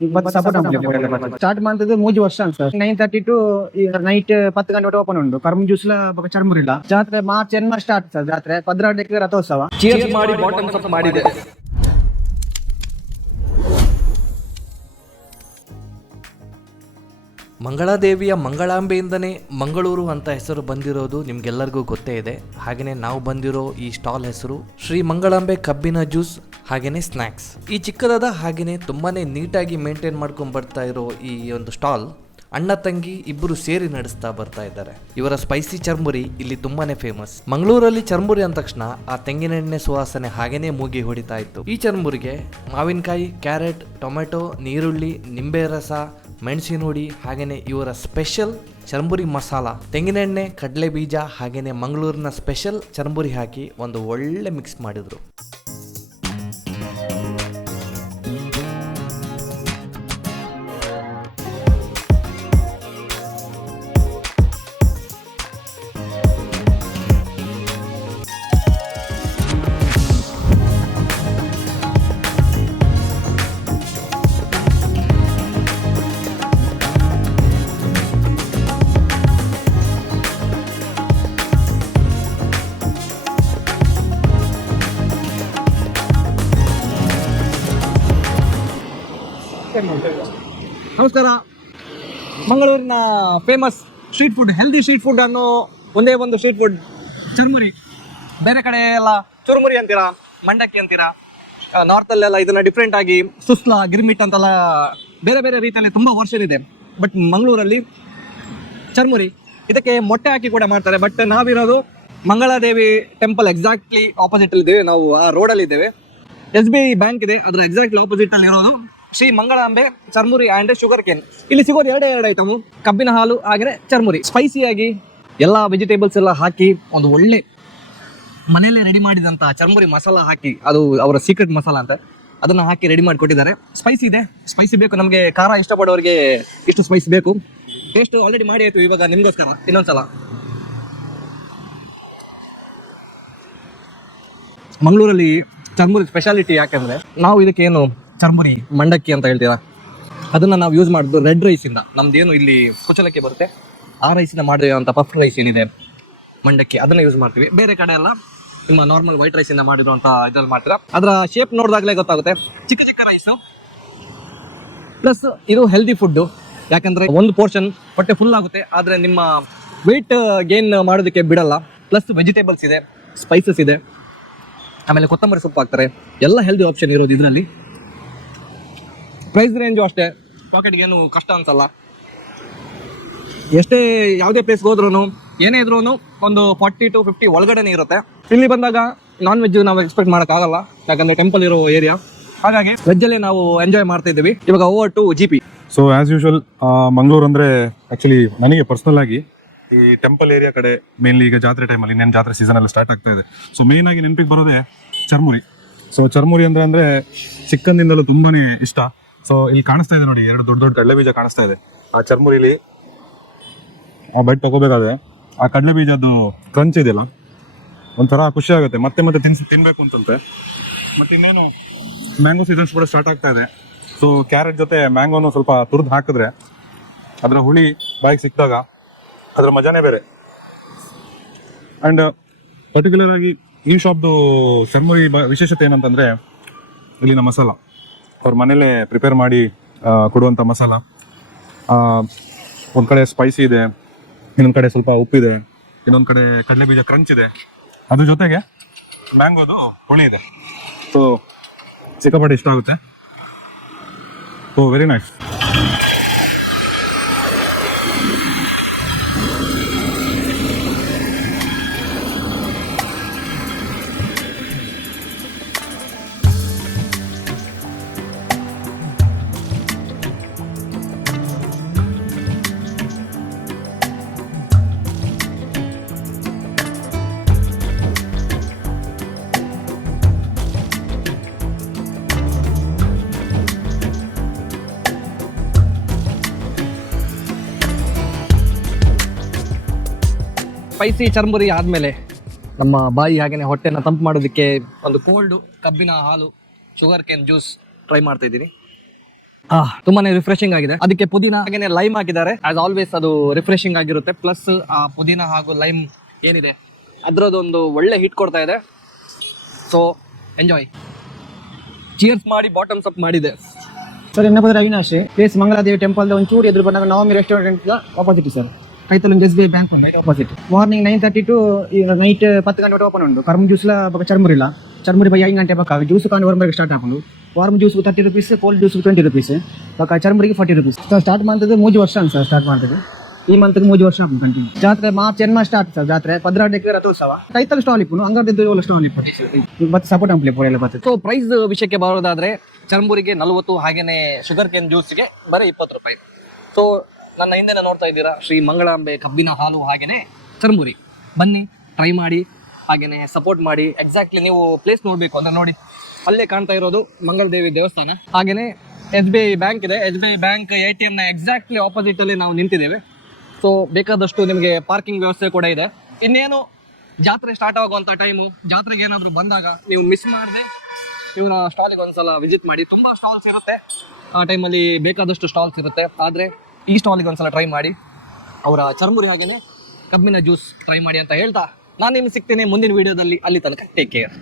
Start ಮಾಡ್ತಿದ್ದು ಮೂಜಿ ವರ್ಷ ಅಂತ 9:30 ಟು ನೈಟ್ 10 ಗಂಟೆ ಓಪನ್ ಉಂಟು. ಕರ್ಮ ಜ್ಯೂಸ್ ಚರ್ಮುರಿಲ್ಲ. ಜಾತ್ರೆ ಮಾರ್ಚ್ ಎಂಡ್ ಸ್ಟಾರ್ಟ್ ಸರ್. ಜಾತ್ರೆ 12 ರಥೋತ್ಸವ. ಚೀರ್ಸ್ ಮಾಡಿ ಬಾಟಮ್ಸ್ ಅಪ್ ಮಾಡಿದೆ. ಮಂಗಳಾದೇವಿಯ ಮಂಗಳಾಂಬೆಯಿಂದನೇ ಮಂಗಳೂರು ಅಂತ ಹೆಸರು ಬಂದಿರೋದು ನಿಮ್ಗೆಲ್ಲರಿಗೂ ಗೊತ್ತೇ ಇದೆ. ಹಾಗೆಯೇ ನಾವು ಬಂದಿರೋ ಈ ಸ್ಟಾಲ್ ಹೆಸರು ಶ್ರೀ ಮಂಗಳಾಂಬೆ ಕಬ್ಬಿನ ಜ್ಯೂಸ್ ಹಾಗೆಯೇ ಸ್ನ್ಯಾಕ್ಸ್. ಈ ಚಿಕ್ಕದಾದ ಹಾಗೆಯೇ ತುಂಬಾ ನೀಟಾಗಿ ಮೇಂಟೈನ್ ಮಾಡ್ಕೊಂಡು ಬರ್ತಾ ಇರೋ ಈ ಒಂದು ಸ್ಟಾಲ್ ಅಣ್ಣ ತಂಗಿ ಇಬ್ಬರು ಸೇರಿ ನಡೆಸ್ತಾ ಬರ್ತಾ ಇದ್ದಾರೆ. ಇವರ ಸ್ಪೈಸಿ ಚರ್ಮುರಿ ಇಲ್ಲಿ ತುಂಬಾನೇ ಫೇಮಸ್. ಮಂಗಳೂರಲ್ಲಿ ಚರ್ಮುರಿ ಅಂದ ತಕ್ಷಣ ಆ ತೆಂಗಿನೆಣ್ಣೆ ಸುವಾಸನೆ ಹಾಗೇನೆ ಮೂಗಿ ಹೊಡಿತಾ ಇತ್ತು. ಈ ಚರ್ಮುರಿಗೆ ಮಾವಿನಕಾಯಿ, ಕ್ಯಾರೆಟ್, ಟೊಮೆಟೊ, ನೀರುಳ್ಳಿ, ನಿಂಬೆ ರಸ, ಮೆಣಸಿನ ಹುಡಿ ಹಾಗೇನೆ ಇವರ ಸ್ಪೆಷಲ್ ಚರ್ಮುರಿ ಮಸಾಲ, ತೆಂಗಿನೆಣ್ಣೆ, ಕಡಲೆ ಬೀಜ ಹಾಗೇನೆ ಮಂಗಳೂರಿನ ಸ್ಪೆಷಲ್ ಚರ್ಮುರಿ ಹಾಕಿ ಒಂದು ಒಳ್ಳೆ ಮಿಕ್ಸ್ ಮಾಡಿದ್ರು. ನಮಸ್ಕಾರ. ಮಂಗಳೂರಿನ famous street food, healthy street food ಅನ್ನೋ ಒಂದೇ ಒಂದು ಸ್ಟ್ರೀಟ್ ಫುಡ್ ಚರ್ಮುರಿ. ಬೇರೆ ಕಡೆ ಎಲ್ಲ ಚುರುಮುರಿ ಅಂತೀರಾ, ಮಂಡಕ್ಕಿ ಅಂತೀರಾ. ನಾರ್ತಲ್ಲೆಲ್ಲ ಇದನ್ನ ಡಿಫ್ರೆಂಟ್ ಆಗಿ ಸುಸ್ಲಾ, ಗಿರ್ಮಿಟ್ ಅಂತೆಲ್ಲ ಬೇರೆ ಬೇರೆ ರೀತಿಯಲ್ಲಿ ತುಂಬ ವರ್ಷನ್ ಇದೆ. ಬಟ್ ಮಂಗಳೂರಲ್ಲಿ ಚರ್ಮುರಿ ಇದಕ್ಕೆ ಮೊಟ್ಟೆ ಹಾಕಿ ಕೂಡ ಮಾಡ್ತಾರೆ. ಬಟ್ ನಾವಿರೋದು ಮಂಗಳಾದೇವಿ ಟೆಂಪಲ್ ಎಕ್ಸಾಕ್ಟ್ಲಿ ಆಪೋಸಿಟ್ ಇದ್ದೇವೆ. ನಾವು ಆ ರೋಡಲ್ಲಿ ಇದ್ದೇವೆ. SBI ಬ್ಯಾಂಕ್ ಇದೆ, ಅದ್ರ ಎಕ್ಸಾಕ್ಟ್ಲಿ ಆಪೋಸಿಟ್ ಅಲ್ಲಿ ಇರೋದು Shri ಮಂಗಳಾಂಬೆ churmuri and sugar cane. ಇಲ್ಲಿ ಸಿಗೋದು ಎರಡೇ ಐಟಮು, ಕಬ್ಬಿನ ಹಾಲು ಹಾಗೆ ಚರ್ಮುರಿ. ಸ್ಪೈಸಿಯಾಗಿ ಎಲ್ಲ ವೆಜಿಟೇಬಲ್ಸ್ ಎಲ್ಲ ಹಾಕಿ ಒಂದು ಒಳ್ಳೆ ಮನೆಯಲ್ಲೇ ರೆಡಿ ಮಾಡಿದಂಥ ಚರ್ಮುರಿ ಮಸಾಲ ಹಾಕಿ, ಅದು ಅವರ ಸೀಕ್ರೆಟ್ ಮಸಾಲ ಅಂತ, ಅದನ್ನು ಹಾಕಿ ರೆಡಿ ಮಾಡಿ ಕೊಟ್ಟಿದ್ದಾರೆ. ಸ್ಪೈಸಿ ಇದೆ, ಸ್ಪೈಸಿ ಬೇಕು ನಮಗೆ. ಖಾರ ಇಷ್ಟಪಡೋರಿಗೆ ಇಷ್ಟು ಸ್ಪೈಸಿ ಬೇಕು. ಟೇಸ್ಟ್ ಆಲ್ರೆಡಿ ಮಾಡಿ ಆಯಿತು, ಇವಾಗ ನಿಮಗೋಸ್ಕರ ಇನ್ನೊಂದ್ಸಲ. ಮಂಗಳೂರಲ್ಲಿ ಚರ್ಮುರಿ ಸ್ಪೆಷಾಲಿಟಿ ಯಾಕೆಂದರೆ, ನಾವು ಇದಕ್ಕೆ ಏನು ಚರ್ಮುರಿ ಮಂಡಕ್ಕಿ ಅಂತ ಹೇಳ್ತೀರಾ, ಅದನ್ನು ನಾವು ಯೂಸ್ ಮಾಡೋದು ರೆಡ್ ರೈಸಿಂದ. ನಮ್ದೇನು ಇಲ್ಲಿ ಕುಚಲಕ್ಕಿ ಬರುತ್ತೆ ಆ ರೈಸಿಂದ ಮಾಡಿರುವಂಥ ಪಫ್ ರೈಸ್ ಏನಿದೆ ಮಂಡಕ್ಕಿ, ಅದನ್ನು ಯೂಸ್ ಮಾಡ್ತೀವಿ. ಬೇರೆ ಕಡೆ ಎಲ್ಲ ನಿಮ್ಮ ನಾರ್ಮಲ್ ವೈಟ್ ರೈಸಿಂದ ಮಾಡಿರುವಂಥ ಇದ್ರಲ್ಲಿ ಮಾಡ್ತೀರಾ. ಅದರ ಶೇಪ್ ನೋಡಿದಾಗಲೇ ಗೊತ್ತಾಗುತ್ತೆ, ಚಿಕ್ಕ ಚಿಕ್ಕ ರೈಸು. ಪ್ಲಸ್ ಇದು ಹೆಲ್ದಿ ಫುಡ್ಡು, ಯಾಕಂದರೆ ಒಂದು ಪೋರ್ಷನ್ ಹೊಟ್ಟೆ ಫುಲ್ ಆಗುತ್ತೆ, ಆದರೆ ನಿಮ್ಮ ವೆಯ್ಟ್ ಗೇನ್ ಮಾಡೋದಕ್ಕೆ ಬಿಡಲ್ಲ. ಪ್ಲಸ್ ವೆಜಿಟೇಬಲ್ಸ್ ಇದೆ, ಸ್ಪೈಸಸ್ ಇದೆ, ಆಮೇಲೆ ಕೊತ್ತಂಬರಿ ಸೊಪ್ಪು ಹಾಕ್ತಾರೆ. ಎಲ್ಲ ಹೆಲ್ದಿ ಆಪ್ಷನ್ ಇರೋದು ಇದರಲ್ಲಿ. ಪ್ರೈಸ್ ರೇಂಜು ಅಷ್ಟೇ, ಪಾಕೆಟ್ಗೆ ಏನು ಕಷ್ಟ ಅನ್ಸಲ್ಲ. ಎಷ್ಟೇ ಯಾವುದೇ ಪ್ಲೇಸ್ಗೆ ಹೋದ್ರೂ ಏನೇ ಇದ್ರೂ ಒಂದು 40 to 50 ಒಳಗಡೆನೇ ಇರುತ್ತೆ. ಇಲ್ಲಿ ಬಂದಾಗ ನಾನ್ ವೆಜ್ ನಾವು ಎಕ್ಸ್ಪೆಕ್ಟ್ ಮಾಡೋಕ್ಕಾಗಲ್ಲ, ಯಾಕಂದರೆ ಟೆಂಪಲ್ ಇರೋ ಏರಿಯಾ. ಹಾಗಾಗಿ ವೆಜ್ಜಲ್ಲೇ ನಾವು ಎಂಜಾಯ್ ಮಾಡ್ತಾ ಇದ್ದೀವಿ. ಇವಾಗ over to GP. So as usual Mangaluru ಅಂದರೆ ಆ್ಯಕ್ಚುಲಿ ನನಗೆ ಪರ್ಸ್ನಲ್ ಆಗಿ ಈ ಟೆಂಪಲ್ ಏರಿಯಾ ಕಡೆ ಮೇನ್ಲಿ ಈಗ ಜಾತ್ರೆ ಟೈಮಲ್ಲಿ, ಇನ್ನೇನು ಜಾತ್ರೆ ಸೀಸನಲ್ಲಿ ಸ್ಟಾರ್ಟ್ ಆಗ್ತಾ ಇದೆ. ಸೊ ಮೇಯ್ನ್ ಆಗಿ ನೆನಪಿಗೆ ಬರೋದೇ ಚರ್ಮುರಿ. ಸೊ ಚರ್ಮುರಿ ಅಂದರೆ ಚಿಕ್ಕಂದಿಂದಲೂ ತುಂಬಾ ಇಷ್ಟ. ಸೊ ಇಲ್ಲಿ ಕಾಣಿಸ್ತಾ ಇದೆ ನೋಡಿ, 2 ದೊಡ್ಡ ದೊಡ್ಡ ಕಡಲೆ ಬೀಜ ಕಾಣಿಸ್ತಾ ಇದೆ. ಆ ಚರ್ಮುರಿಲಿ ಆ ಬೈಟ್ ತಗೋಬೇಕಾದ್ರೆ ಆ ಕಡಲೆ ಬೀಜದ್ದು ಕ್ರಂಚ್ ಇದೆಯಲ್ಲ, ಒಂಥರ ಖುಷಿ ಆಗುತ್ತೆ. ಮತ್ತೆ ಮತ್ತೆ ತಿನ್ಬೇಕು ಅಂತಂತೆ. ಮತ್ತೆ ಇನ್ನೇನು ಮ್ಯಾಂಗೋ ಸೀಸನ್ಸ್ ಕೂಡ ಸ್ಟಾರ್ಟ್ ಆಗ್ತಾ ಇದೆ. ಸೊ ಕ್ಯಾರೆಟ್ ಜೊತೆ ಮ್ಯಾಂಗೋನು ಸ್ವಲ್ಪ ತುರಿದು ಹಾಕಿದ್ರೆ ಅದರ ಹುಳಿ ಬಾಯಿಗೆ ಸಿಕ್ಕಿದಾಗ ಅದರ ಮಜಾನೇ ಬೇರೆ. ಆ್ಯಂಡ್ ಪರ್ಟಿಕ್ಯುಲರ್ ಆಗಿ ಈ ಶಾಪ್ದು ಚರ್ಮುರಿ ವಿಶೇಷತೆ ಏನಂತಂದರೆ, ಇಲ್ಲಿನ ಮಸಾಲ ಅವ್ರ ಮನೇಲೆ ಪ್ರಿಪೇರ್ ಮಾಡಿ ಕೊಡುವಂಥ ಮಸಾಲ. ಒಂದು ಕಡೆ ಸ್ಪೈಸಿ ಇದೆ, ಇನ್ನೊಂದು ಕಡೆ ಸ್ವಲ್ಪ ಉಪ್ಪಿದೆ, ಇನ್ನೊಂದು ಕಡೆ ಕಡಲೆ ಬೀಜ ಕ್ರಂಚ್ ಇದೆ, ಅದ್ರ ಜೊತೆಗೆ ಮ್ಯಾಂಗೋದು ಹುಳಿ ಇದೆ. ಸೊ ಸಿಕ್ಕಾಪಟ್ಟೆ ಇಷ್ಟ ಆಗುತ್ತೆ. So very nice. Spicy churmuri ಆದಮೇಲೆ ನಮ್ಮ ಬಾಯಿ ಹಾಗೆಯೇ ಹೊಟ್ಟೆನ ತಂಪು ಮಾಡೋದಕ್ಕೆ ಒಂದು ಕೋಲ್ಡು ಕಬ್ಬಿನ ಹಾಲು ಶುಗರ್ ಕೇನ್ ಜ್ಯೂಸ್ ಟ್ರೈ ಮಾಡ್ತಾ ಇದ್ದೀನಿ. ತುಂಬಾನೇ ರಿಫ್ರೆಶಿಂಗ್ ಆಗಿದೆ. ಅದಕ್ಕೆ ಪುದೀನ ಹಾಗೇನೆ ಲೈಮ್ ಹಾಕಿದ್ದಾರೆ. ಆಸ್ ಆಲ್ವೇಸ್ ಅದು ರಿಫ್ರೆಶಿಂಗ್ ಆಗಿರುತ್ತೆ. ಪ್ಲಸ್ ಆ ಪುದೀನ ಹಾಗೂ ಲೈಮ್ ಏನಿದೆ ಅದರದೊಂದು ಒಳ್ಳೆ ಹಿಟ್ ಕೊಡ್ತಾ ಇದೆ. So enjoy. ಚಿಯರ್ಸ್ ಮಾಡಿ ಬಾಟಮ್ಸ್ ಅಪ್ ಮಾಡಿದೆ. ಸರ್ ಎನ್ನ ಬಂದ್ರೆ ಅವಿನಾಶ್, ಪ್ಲೇಸ್ ಮಂಗಳಾದೇವಿ ಟೆಂಪಲ್ ಒಂಚೂರು ಎದುರು ಬಂದಾಗ ನವಮಿ ರೆಸ್ಟೋರೆಂಟ್ ಆಪೋಸಿಟ್ ಸರ್. ಕೈತಲೊಂದು SBI ಬ್ಯಾಂಕ್ ಉಂಟು ಆಪೋಸಿಟ್. ಮಾರ್ನಿಂಗ್ 9:30 ಟು ನೈಟ್ 10 ಗಂಟೆ ಓಪನ್ ಉಂಟು. ಕರ್ಮ್ ಜ್ಯೂಸ್ಲ ಚರ್ಮುರಿ ಇಲ್ಲ, ಚರ್ಮುರಿ ಬೈ 5 ಗಂಟೆ ಪಕ್ಕ ಜ್ಯೂಸ್ ಕಾಂಡು ವರೆಗೆ ಸ್ಟಾರ್ಟ್ ಹಾಕೊಂಡು warm juice 30 rupees, cold juice 20 rupees, ಪಕ್ಕ ಚರ್ಮುರಿಗೆ 40 rupees. ಸ್ಟಾರ್ಟ್ ಮಾಡ್ತದೆ 3 ವರ್ಷ ಸರ್. ಸ್ಟಾರ್ಟ್ ಮಾಡ್ತದೆ ಈ ಮಂತ್ 3 ವರ್ಷ ಕಂಟಿನ್ಯೂ. ಜಾತ್ರೆ ಮಾರ್ಚ್ ಎಂಡ್ ಸ್ಟಾರ್ಟ್ ಸರ್. ಜಾತ್ರೆ 16 ರಥೋತ್ಸವ ಕೈತಲ್ ಸ್ಟಾಲ್ ಇಪ್ಪು ಅಂಗಡಿ ಸ್ಟಾಲ್ ಇಪ್ಪು ಮತ್ತೆ ಸಪೋರ್ಟ್ ಅಂಪ್ಲಿ ಎಲ್ಲ ಬರ್ತದೆ. ಸೊ ಪ್ರೈಸ್ ವಿಷಯಕ್ಕೆ ಬರೋದಾದ್ರೆ ಚರ್ಮುರಿಗೆ 40, ಹಾಗೇನೆ ಶುಗರ್ ಕೇನ್ ಜ್ಯೂಸ್ಗೆ ಬರೀ 20 ರೂಪಾಯಿ. ಸೊ ನನ್ನ ಹಿಂದೆ ನೋಡ್ತಾ ಇದ್ದೀರಾ ಶ್ರೀ ಮಂಗಳಾಂಬೆ ಕಬ್ಬಿನ ಹಾಲು ಹಾಗೇನೆ ಚರ್ಮುರಿ. ಬನ್ನಿ ಟ್ರೈ ಮಾಡಿ, ಹಾಗೇನೆ ಸಪೋರ್ಟ್ ಮಾಡಿ. ಎಕ್ಸಾಕ್ಟ್ಲಿ ನೀವು ಪ್ಲೇಸ್ ನೋಡ್ಬೇಕು ಅಂದ್ರೆ ನೋಡಿ, ಅಲ್ಲೇ ಕಾಣ್ತಾ ಇರೋದು ಮಂಗಳದೇವಿ ದೇವಸ್ಥಾನ, ಹಾಗೇನೆ SBI ಬ್ಯಾಂಕ್ ಇದೆ. SBI ಬ್ಯಾಂಕ್ ATM ನ ಎಕ್ಸಾಕ್ಟ್ಲಿ ಆಪೋಸಿಟ್ ಅಲ್ಲಿ ನಾವು ನಿಂತಿದ್ದೇವೆ. ಸೊ ಬೇಕಾದಷ್ಟು ನಿಮಗೆ ಪಾರ್ಕಿಂಗ್ ವ್ಯವಸ್ಥೆ ಕೂಡ ಇದೆ. ಇನ್ನೇನು ಜಾತ್ರೆ ಸ್ಟಾರ್ಟ್ ಆಗುವಂಥ ಟೈಮು, ಜಾತ್ರೆಗೆ ಏನಾದರೂ ಬಂದಾಗ ನೀವು ಮಿಸ್ ಮಾಡದೆ ಇವರ ಸ್ಟಾಲಿಗೆ ಒಂದ್ಸಲ ವಿಸಿಟ್ ಮಾಡಿ. ತುಂಬ ಸ್ಟಾಲ್ಸ್ ಇರುತ್ತೆ ಆ ಟೈಮಲ್ಲಿ, ಬೇಕಾದಷ್ಟು ಸ್ಟಾಲ್ಸ್ ಇರುತ್ತೆ. ಆದರೆ ಈ ಸ್ಟಾಲಿಗೆ ಒಂದ್ಸಲ ಟ್ರೈ ಮಾಡಿ, ಅವರ ಚರ್ಮುರಿ ಹಾಗೇನೆ ಕಬ್ಬಿನ ಜ್ಯೂಸ್ ಟ್ರೈ ಮಾಡಿ ಅಂತ ಹೇಳ್ತಾ ನಾನು ನಿಮ್ಗೆ ಸಿಗ್ತೇನೆ ಮುಂದಿನ ವೀಡಿಯೋದಲ್ಲಿ. ಅಲ್ಲಿ ತನಕ ಟೇಕ್ ಕೇರ್.